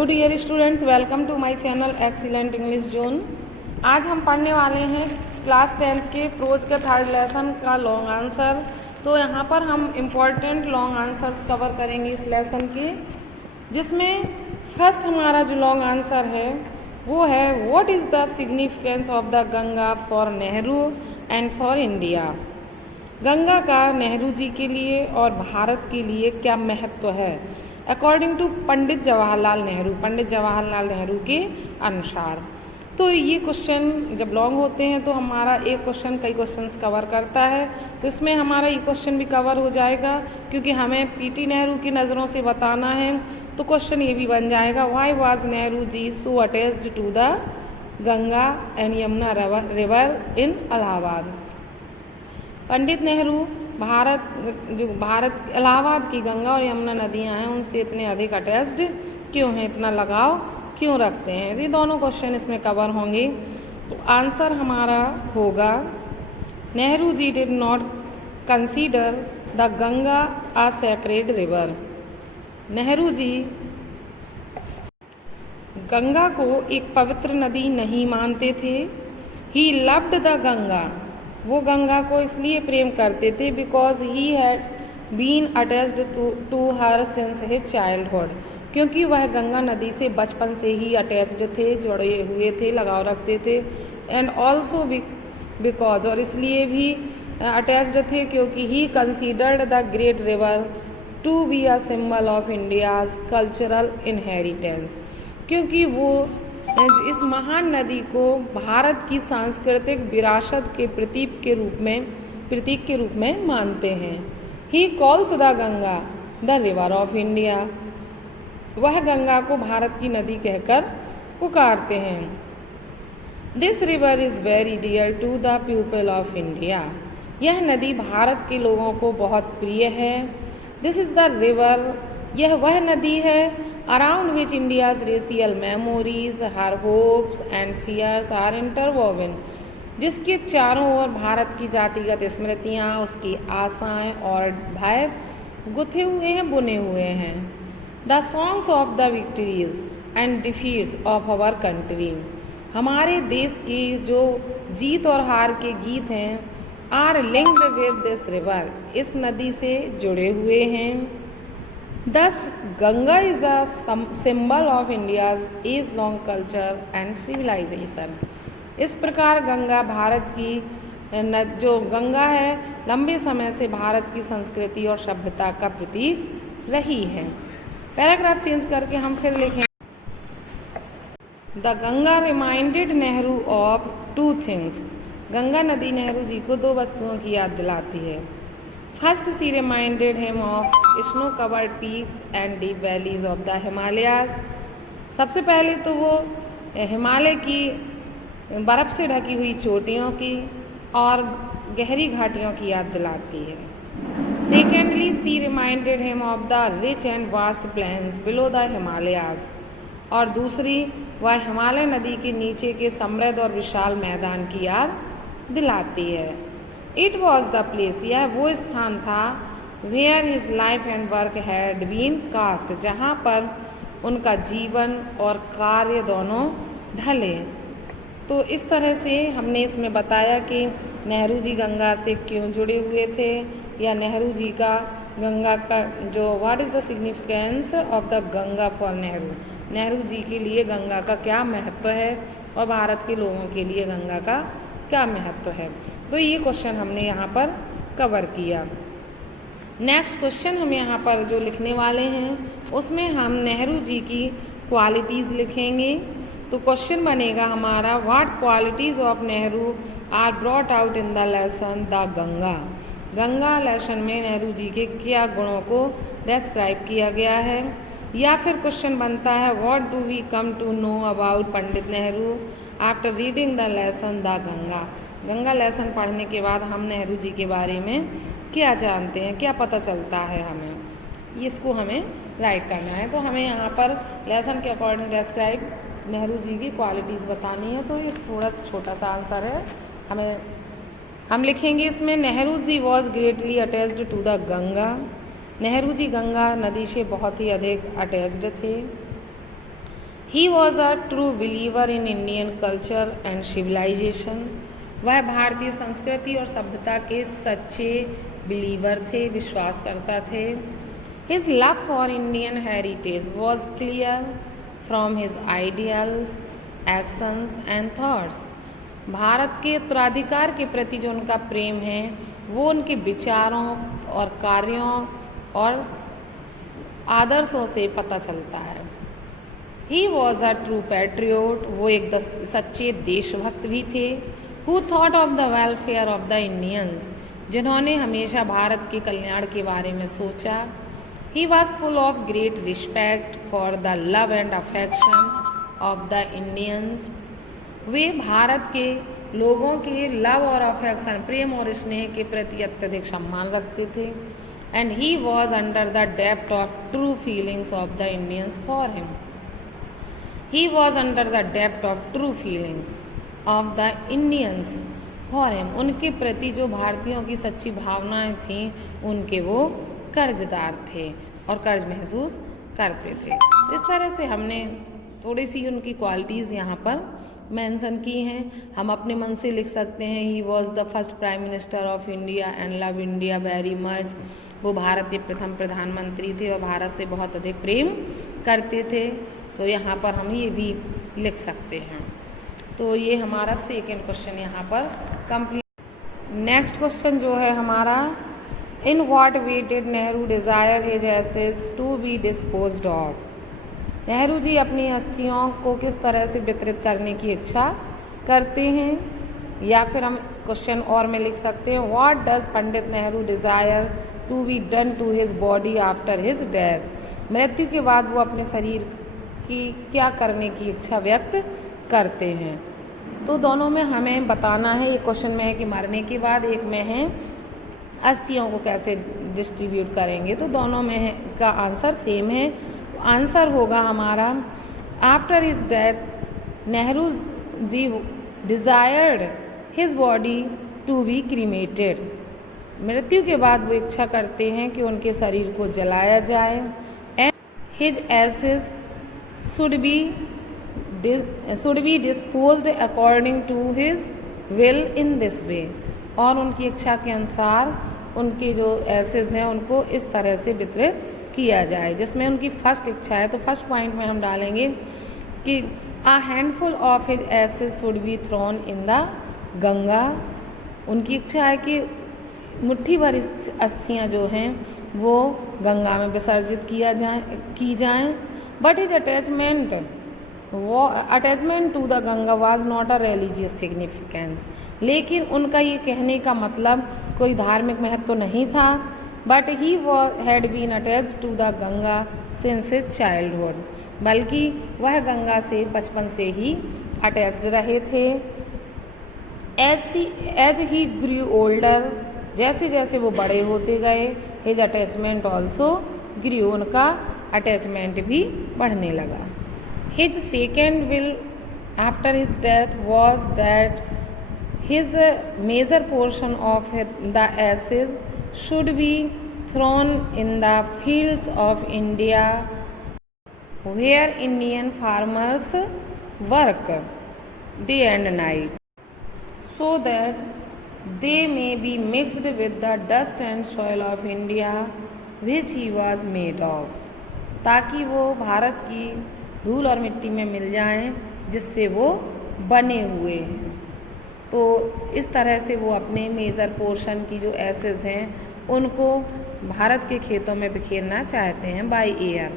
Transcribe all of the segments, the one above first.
Hello dear students, welcome to my channel excellent English zone. आज हम पढ़ने वाले हैं क्लास 10th के प्रोज के थर्ड लेसन का लॉन्ग आंसर। तो यहाँ पर हम इम्पॉर्टेंट लॉन्ग आंसर्स कवर करेंगे इस लेसन के, जिसमें फर्स्ट हमारा जो लॉन्ग आंसर है वो है what is the significance of the Ganga for Nehru and for India. Ganga का नेहरू जी के लिए और भारत के लिए क्या महत्व है अकॉर्डिंग टू पंडित जवाहरलाल नेहरू के अनुसार। तो ये क्वेश्चन जब लॉन्ग होते हैं तो हमारा एक क्वेश्चन कई क्वेश्चंस कवर करता है, तो इसमें हमारा ये क्वेश्चन भी कवर हो जाएगा क्योंकि हमें पीटी नेहरू की नज़रों से बताना है। तो क्वेश्चन ये भी बन जाएगा, why was Nehru ji so attached to the Ganga and Yamuna river in Allahabad. Pandit Nehru Bharat Allahabad की गंगा और यमुना नदियां हैं उनसे इतने अधिक अटैच्ड क्यों हैं, इतना लगाव क्यों रखते हैं। ये दोनों क्वेश्चन इसमें कवर होंगे। तो आंसर हमारा होगा Nehru ji did not consider the Ganga a sacred river. Nehru ji Ganga को एक पवित्र नदी नहीं मानते थे। ही लव्ड द गंगा, वो गंगा को इसलिए प्रेम करते थे because he had been attached to her since his childhood, क्योंकि वह गंगा नदी से बचपन से ही अटैच्ड थे, जुड़े हुए थे, लगाव रखते थे। एंड ऑल्सो बिकॉज, और इसलिए भी अटैच्ड थे क्योंकि he considered the great river to be a symbol of India's cultural inheritance, क्योंकि वो इस महान नदी को भारत की सांस्कृतिक विरासत के प्रतीक के रूप में मानते हैं। He calls the Ganga the river of India, वह गंगा को भारत की नदी कहकर पुकारते हैं। This river is very dear to the people of India, यह नदी भारत के लोगों को बहुत प्रिय है। दिस इज़ द रिवर, यह वह नदी है around which India's racial memories, her hopes and fears are interwoven, जिसके चारों ओर भारत की जातिगत स्मृतियाँ, उसकी आशाएं और भय गुथे हुए हैं, बुने हुए हैं। The songs of the victories and defeats of our country, हमारे देश की जो जीत और हार के गीत हैं, are linked with this river, इस नदी से जुड़े हुए हैं। Thus, Ganga is a symbol of India's age-long culture and civilization. इस प्रकार गंगा भारत की जो गंगा है लंबे समय से भारत की संस्कृति और सभ्यता का प्रतीक रही है। पैराग्राफ चेंज करके हम फिर लिखें, the Ganga reminded Nehru of two things, Ganga नदी नेहरू जी को दो वस्तुओं की याद दिलाती है। First she reminded him of snow covered peaks and deep valleys of the Himalayas, सबसे पहले तो वो हिमालय की बर्फ़ से ढकी हुई चोटियों की और गहरी घाटियों की याद दिलाती है। Secondly she reminded him of the rich and vast plains below the Himalayas, और दूसरी वह हिमालय नदी के नीचे के समृद्ध और विशाल मैदान की याद दिलाती है। इट वॉज द प्लेस, यह वो स्थान था where his life and work had been cast, जहाँ पर उनका जीवन और कार्य दोनों ढले। तो इस तरह से हमने इसमें बताया कि नेहरू जी गंगा से क्यों जुड़े हुए थे, या नेहरू जी का गंगा का जो what is the significance of the Ganga for Nehru, Nehru ji के लिए गंगा का क्या महत्व है और भारत के लोगों के लिए गंगा का क्या महत्व है। तो ये क्वेश्चन हमने यहाँ पर कवर किया। नेक्स्ट क्वेश्चन हम यहाँ पर जो लिखने वाले हैं उसमें हम नेहरू जी की क्वालिटीज़ लिखेंगे। तो क्वेश्चन बनेगा हमारा, what qualities of Nehru are brought out in the lesson the Ganga, Ganga lesson में नेहरू जी के क्या गुणों को डिस्क्राइब किया गया है। या फिर क्वेश्चन बनता है, what do we come to know about Pandit Nehru after reading the lesson the Ganga, Ganga lesson पढ़ने के बाद हम नेहरू जी के बारे में क्या जानते हैं, क्या पता चलता है हमें, इसको हमें राइट करना है। तो हमें यहाँ पर लेसन के अकॉर्डिंग डिस्क्राइब नेहरू जी की क्वालिटीज़ बतानी है। तो ये थोड़ा छोटा सा आंसर है, हम लिखेंगे इसमें, Nehru ji was greatly attached to the Ganga, Nehru ji Ganga नदी से बहुत ही अधिक अटैच्ड थे। He was a true believer in Indian culture and civilisation. वह भारतीय संस्कृति और सभ्यता के सच्चे बिलीवर थे, विश्वास करता थे। His love for Indian heritage was clear from his ideals, actions and thoughts. Bharat के उत्तराधिकार के प्रति जो उनका प्रेम है वो उनके विचारों और कार्यों और आदर्शों से पता चलता है। He was a true patriot, वो एक सच्चे देशभक्त भी थे। Who thought of the welfare of the Indians, जिन्होंने हमेशा भारत के कल्याण के बारे में सोचा। He was full of great respect for the love and affection of the Indians. वे भारत के लोगों के लव और अफेक्शन, प्रेम और स्नेह के प्रति अत्यधिक सम्मान रखते थे। And he was under the depth of true feelings of the Indians for him. He was under the depth of true feelings of the Indians for him. उनके प्रति जो भारतीयों की सच्ची भावनाएं थीं उनके वो कर्जदार थे और कर्ज महसूस करते थे। इस तरह से हमने थोड़ी सी उनकी क्वालिटीज़ यहाँ पर मेंशन की हैं। हम अपने मन से लिख सकते हैं he was the first prime minister of India and love India very much. वो भारत के प्रथम प्रधानमंत्री थे और भारत से बहुत अधिक प्रेम करते थे। तो यहाँ पर हम ये भी लिख सकते हैं। तो ये हमारा सेकेंड क्वेश्चन यहाँ पर कंप्लीट। नेक्स्ट क्वेश्चन जो है हमारा, in what way did Nehru desire his assets to be disposed of. Nehru ji अपनी अस्थियों को किस तरह से वितरित करने की इच्छा करते हैं। या फिर हम क्वेश्चन और में लिख सकते हैं, what does Pandit Nehru desire to be done to his body after his death. मृत्यु के बाद वो अपने शरीर की क्या करने की इच्छा व्यक्त करते हैं। तो दोनों में हमें बताना है, एक क्वेश्चन में है कि मरने के बाद, एक में है अस्थियों को कैसे डिस्ट्रीब्यूट करेंगे। तो दोनों में है का आंसर सेम है। आंसर होगा हमारा, after his death Nehru ji desired his body to be cremated. मृत्यु के बाद वो इच्छा करते हैं कि उनके शरीर को जलाया जाए। And his ashes should be disposed according to his will in this way. और उनकी इच्छा के अनुसार उनके जो एसेस हैं उनको इस तरह से वितरित किया जाए, जिसमें उनकी फर्स्ट इच्छा है। तो फर्स्ट पॉइंट में हम डालेंगे कि a handful of his ashes should be thrown in the Ganga. उनकी इच्छा है कि मुट्ठी भर अस्थियाँ जो हैं वो गंगा में विसर्जित की जाएं। But his attachment to the Ganga was not a religious significance. लेकिन उनका ये कहने का मतलब कोई धार्मिक महत्व तो नहीं था। But he had been attached to the Ganga since his childhood. बल्कि वह गंगा से बचपन से ही अटैच्ड रहे थे। एज ही ग्रू ओल्डर, जैसे जैसे वो बड़े होते गए, हिज अटैचमेंट ऑल्सो ग्रू, उनका अटैचमेंट भी बढ़ने लगा। His second will after his death was that his major portion of the ashes should be thrown in the fields of India where Indian farmers work day and night, so that they may be mixed with the dust and soil of India which he was made of। ताकि वो भारत की धूल और मिट्टी में मिल जाएं जिससे वो बने हुए हैं। तो इस तरह से वो अपने मेजर पोर्शन की जो एसेस हैं उनको भारत के खेतों में बिखेरना चाहते हैं बाय एयर,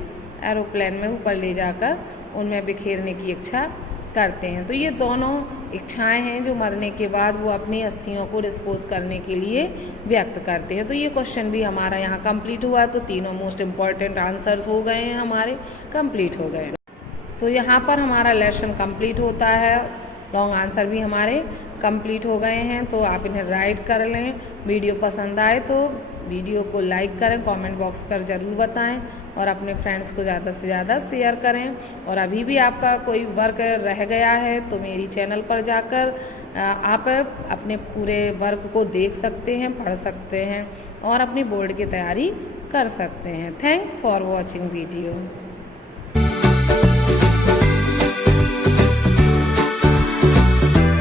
एरोप्लेन में ऊपर ले जाकर उनमें बिखेरने की इच्छा करते हैं। तो ये दोनों इच्छाएं हैं जो मरने के बाद वो अपनी अस्थियों को डिस्पोज करने के लिए व्यक्त करते हैं। तो ये क्वेश्चन भी हमारा यहाँ कंप्लीट हुआ। तो तीनों मोस्ट इम्पॉर्टेंट आंसर्स हो गए हैं, हमारे कंप्लीट हो गए। तो यहाँ पर हमारा लेसन कंप्लीट होता है, लॉन्ग आंसर भी हमारे कंप्लीट हो गए हैं। तो आप इन्हें राइट कर लें। वीडियो पसंद आए तो वीडियो को लाइक करें, कमेंट बॉक्स पर ज़रूर बताएं और अपने फ्रेंड्स को ज़्यादा से ज़्यादा शेयर करें। और अभी भी आपका कोई वर्क रह गया है तो मेरी चैनल पर जाकर आप अपने पूरे वर्क को देख सकते हैं, पढ़ सकते हैं और अपनी बोर्ड की तैयारी कर सकते हैं। Thanks for watching video.